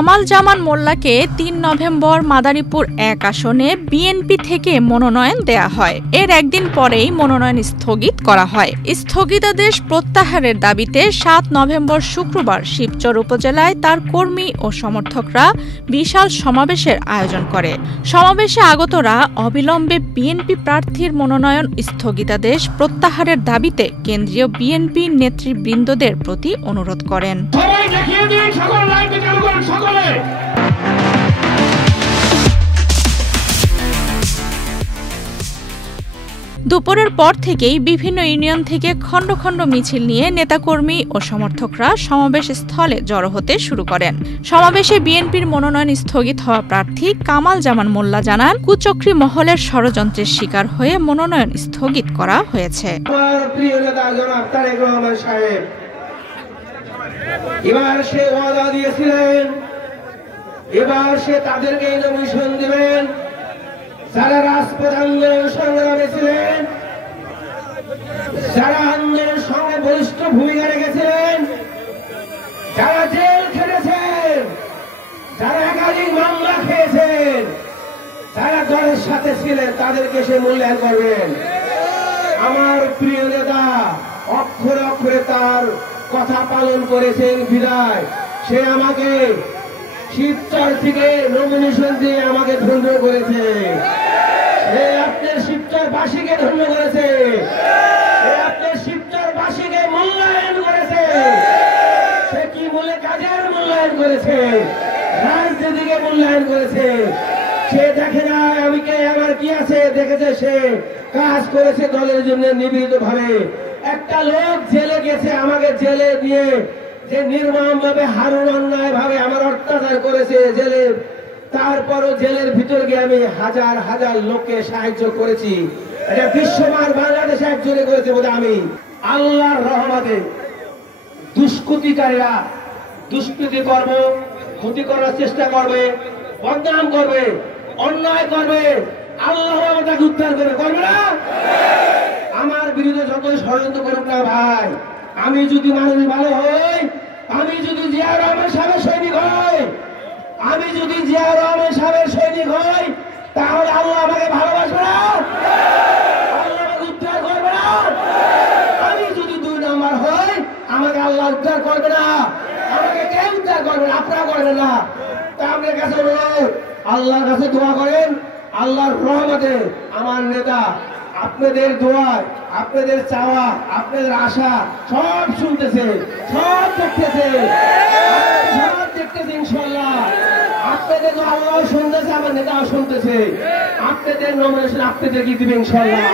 কামাল জামান মোল্লাকে ৩ November Madaripur ১ আসনে BNP থেকে মনোনয়ন দেয়া হয়। এর একদিন পরেই মনোনয়ন স্থগিত করা হয়। স্থগিতাদেশ প্রত্যাহারের দাবিতে ৭ নভেম্বর শুক্রবার শিবচর উপজেলায় তার কর্মী ও সমর্থকরা বিশাল সমাবেশের আয়োজন করে। সমাবেশে আগতরা অবিলম্বে বিএনপি প্রার্থীর মনোনয়ন স্থগিতাদেশ প্রত্যাহারের দাবিতে কেন্দ্রীয় বিএনপি নেতৃবৃন্দদের প্রতি অনুরোধ করেন। দুপুরের পর থেকেই বিভিন্ন ইউনিয়ন থেকে খণ্ড খণ্ড মিছিল নিয়ে নেতাকর্মী ও সমর্থকরা সমাবেশ স্থলে জড়ো হতে শুরু করেন। সমাবেশে বিএনপির মনোনয়ন স্থগিত হওয়া প্রার্থী কামাল জামান মোল্লা জানান, কুচক্রী মহলের ষড়যন্ত্রের শিকার হয়ে মনোনয়ন স্থগিত করা হয়েছে। এবার সে ওয়াদা দিয়েছিলেন, এবার সে তাদেরকে নমিশন দিবেন যারা রাজপথ আন্দোলন সংগ্রামে ছিলেন, যারা আন্দোলনের সঙ্গে বলিষ্ঠ ভূমিকা রেখেছিলেন, যারা জেল খেটেছেন, যারা একাধিক মামলা খেয়েছেন, যারা দলের সাথে ছিলেন, তাদেরকে সে মূল্যায়ন করবেন। আমার প্রিয় নেতা অক্ষরে অক্ষরে তার কথা পালন করেছেন বিদায় সে আমাকে শিবচর থেকে নমিনেশন দিয়ে আমাকে ধন্য করেছে। সে আপনার শিবচরবাসীকে ধন্য করেছে, সে আপনার শিবচরবাসীকে মূল্যায়ন করেছে। সে কি মূল্যে কাজের মূল্যায়ন করেছে, রাজনীতিকে মূল্যায়ন করেছে। সে দেখে না আমি কে, আমার কি আছে, দেখেছে সে কাজ করেছে দলের জন্য নিবেদিত ভাবে। একটা লোক জেলে গেছে, আমাকে জেলে দিয়ে যে নির্মম ভাবে হারুন অন্যায় ভাবে আমার অত্যাচার করেছে জেলে, তারপরও জেলের ভিতর গিয়ে আমি হাজার হাজার লোককে সাহায্য করেছি। এটা বিশ্বমান বাংলাদেশে একজনে করেছে বলে আমি। আল্লাহর রহমতে দুষ্কৃতিকারীরা দুষ্কৃতি করবে, ক্ষতি করার চেষ্টা করবে, বদনাম করবে, অন্যায় করবে, আল্লাহ আমাকে উদ্ধার করবে না। আমার বিরুদ্ধে যতই ষড়যন্ত্র করুক না ভাই, আমি যদি মানুষ ভালো হই, আমি যদি জিয়া রহমান সাহেবের সৈনিক হই, আমি যদি জিয়া রহমান সাহেবের সৈনিক হই, তাহলে আল্লাহ আমাকে ভালোবাসবে না, আল্লাহ আমাকে উদ্ধার করবে না। আমি যদি 2 নম্বর হই, আমাকে আল্লাহ উদ্ধার করবে না, আমাকে কেউ উদ্ধার করবে না, আপনারা করবেন না। তা আপনার কাছে আল্লাহর কাছে দোয়া করেন, আল্লাহর রহমতে আমার নেতা আপনাদের দোয়া, আপনাদের চাওয়া, আপনাদের আশা সব শুনতেছে, সব দেখতেছে, সব দেখতেছে। ইনশাআল্লাহ আপনাদের তো আল্লাহ শুনতেছে, আমার নেতাও শুনতেছে। আপনাদের নমিনেশন আপনাদেরকে দিবে ইনশাআল্লাহ।